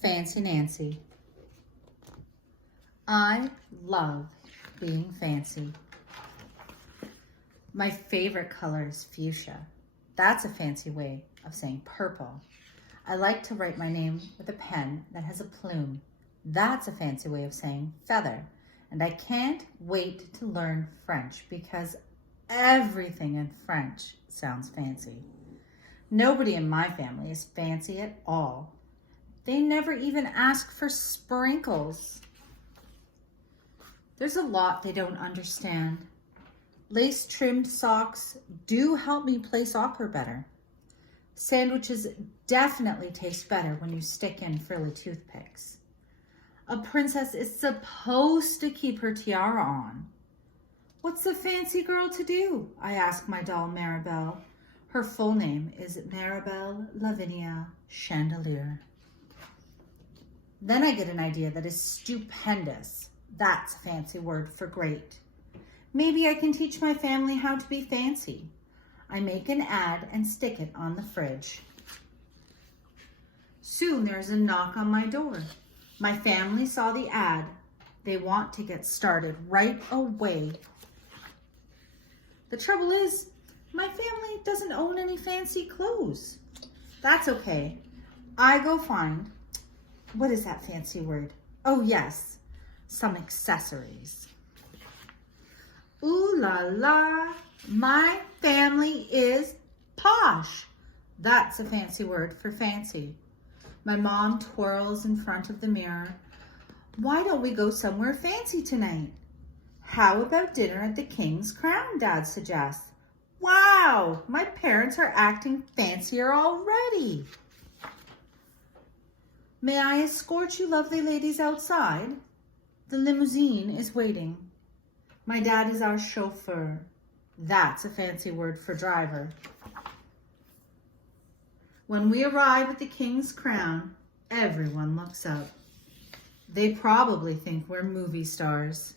Fancy Nancy. I love being fancy. My favorite color is fuchsia. That's a fancy way of saying purple. I like to write my name with a pen that has a plume. That's a fancy way of saying feather. And I can't wait to learn French because everything in French sounds fancy. Nobody in my family is fancy at all. They never even ask for sprinkles. There's a lot they don't understand. Lace-trimmed socks do help me play soccer better. Sandwiches definitely taste better when you stick in frilly toothpicks. A princess is supposed to keep her tiara on. What's a fancy girl to do? I ask my doll Maribel. Her full name is Maribel Lavinia Chandelier. Then I get an idea that is stupendous. That's a fancy word for great. Maybe I can teach my family how to be fancy. I make an ad and stick it on the fridge. Soon there's a knock on my door. My family saw the ad. They want to get started right away. The trouble is, my family doesn't own any fancy clothes. That's okay. I go find, what is that fancy word? Oh yes, some accessories. Ooh la la, my family is posh. That's a fancy word for fancy. My mom twirls in front of the mirror. Why don't we go somewhere fancy tonight? How about dinner at the King's Crown, Dad suggests. Wow, my parents are acting fancier already. May I escort you lovely ladies outside? The limousine is waiting. My dad is our chauffeur. That's a fancy word for driver. When we arrive at the King's Crown, everyone looks up. They probably think we're movie stars.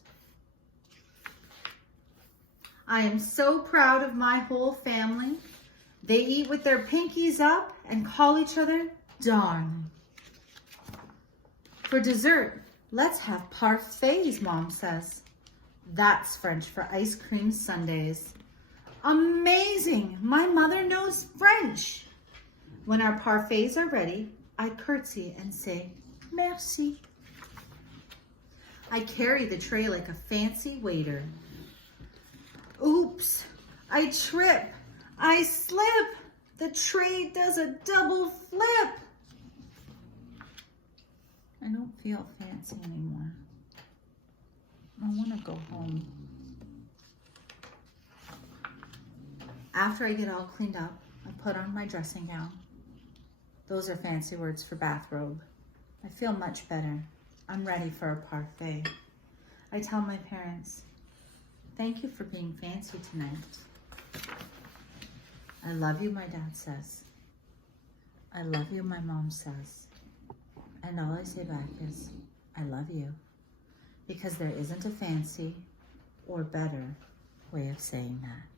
I am so proud of my whole family. They eat with their pinkies up and call each other darling. For dessert, let's have parfaits, Mom says. That's French for ice cream sundaes. Amazing! My mother knows French. When our parfaits are ready, I curtsy and say, merci. I carry the tray like a fancy waiter. Oops, I trip, I slip. The tray does a double flip. I don't feel fancy anymore. I want to go home. After I get all cleaned up, I put on my dressing gown. Those are fancy words for bathrobe. I feel much better. I'm ready for a parfait. I tell my parents, thank you for being fancy tonight. I love you, my dad says. I love you, my mom says. And all I say back is, I love you. Because there isn't a fancy or better way of saying that.